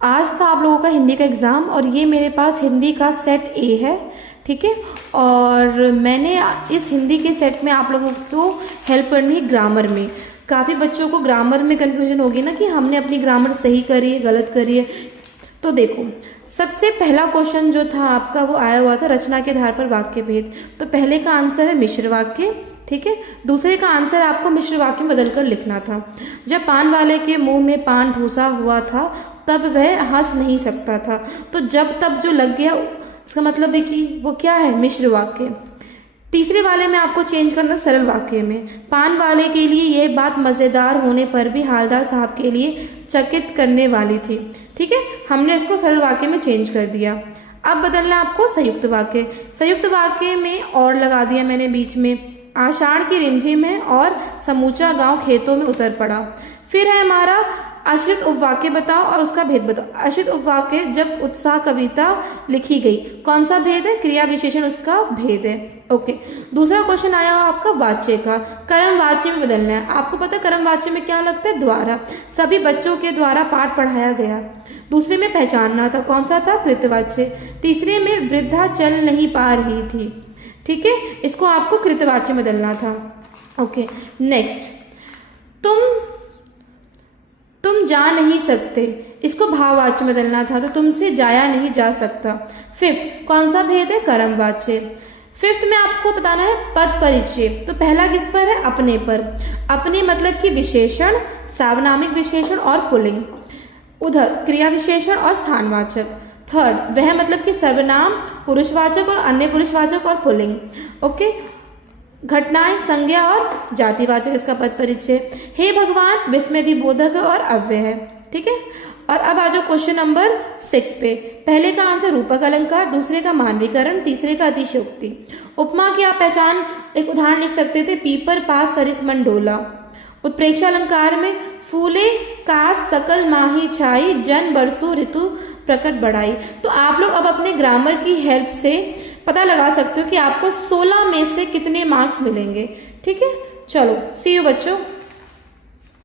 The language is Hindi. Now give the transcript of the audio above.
आज था आप लोगों का हिंदी का एग्ज़ाम और ये मेरे पास हिंदी का सेट ए है, ठीक है। और मैंने इस हिंदी के सेट में आप लोगों को हेल्प करनी है ग्रामर में। काफ़ी बच्चों को ग्रामर में कन्फ्यूजन होगी ना कि हमने अपनी ग्रामर सही करी है गलत करी है। तो देखो, सबसे पहला क्वेश्चन जो था आपका वो आया हुआ था रचना के आधार पर वाक्य भेद। तो पहले का आंसर है मिश्र वाक्य, ठीक है। दूसरे का आंसर आपको मिश्र वाक्य में बदलकर लिखना था। जब पान वाले के मुंह में पान ठूसा हुआ था तब वह हंस नहीं सकता था। तो जब तब जो लग गया इसका मतलब है कि वो क्या है, मिश्र वाक्य। तीसरे वाले में आपको चेंज करना सरल वाक्य में। पान वाले के लिए यह बात मज़ेदार होने पर भी हालदार साहब के लिए चकित करने वाली थी, ठीक है। हमने इसको सरल वाक्य में चेंज कर दिया। अब बदलना आपको संयुक्त वाक्य। संयुक्त वाक्य में और लगा दिया मैंने बीच में। आषाढ़ की रिमझिम है और समूचा गांव खेतों में उतर पड़ा। फिर है हमारा आश्रित उपवाक्य बताओ और उसका भेद बताओ। आश्रित उपवाक्य जब उत्साह कविता लिखी गई, कौन सा भेद है, क्रिया विशेषण उसका भेद है। ओके, दूसरा क्वेश्चन आया आपका वाच्य का। कर्म वाच्य में बदलना है। आपको पता है कर्म वाच्य में क्या लगता है, द्वारा। सभी बच्चों के द्वारा पाठ पढ़ाया गया। दूसरे में पहचानना था, कौन सा था, कृतवाच्य। तीसरे में वृद्धा चल नहीं पा रही थी, ठीक है, इसको आपको कृतवाच्य में बदलना था। ओके, नेक्स्ट, तुम जा नहीं सकते, इसको भाववाच्य में बदलना था। तो तुमसे जाया नहीं जा सकता। फिफ्थ, कौन सा भेद है, कर्मवाच्य। फिफ्थ में आपको बताना है पद परिचय। तो पहला किस पर है, अपने पर। अपने मतलब कि विशेषण, सार्वनामिक विशेषण और पुल्लिंग। उधर क्रिया विशेषण और स्थानवाचक। थर्ड, वह मतलब कि सर्वनाम, पुरुषवाचक और अन्य पुरुषवाचक और पुल्लिंग। ओके, घटनाएं, संज्ञा और जातिवाचक, इसका पद परिचय। हे भगवान विस्मयदिबोधक और अव्यय है, ठीक है। और अब आ जाओ क्वेश्चन नंबर 6 पे। पहले का आंसर रूपक अलंकार, दूसरे का मानवीकरण, तीसरे का अतिशयोक्ति। उपमा की आप पहचान एक उदाहरण लिख सकते थे, पीपर पास सरिस मन डोला। उत्प्रेक्षा अलंकार में फूले कास सकल माही छाई, जन बरसों ऋतु प्रकट बढ़ाई। तो आप लोग अब अपने ग्रामर की हेल्प से पता लगा सकते हो कि आपको 16 में से कितने मार्क्स मिलेंगे, ठीक है। चलो, सी यू बच्चों।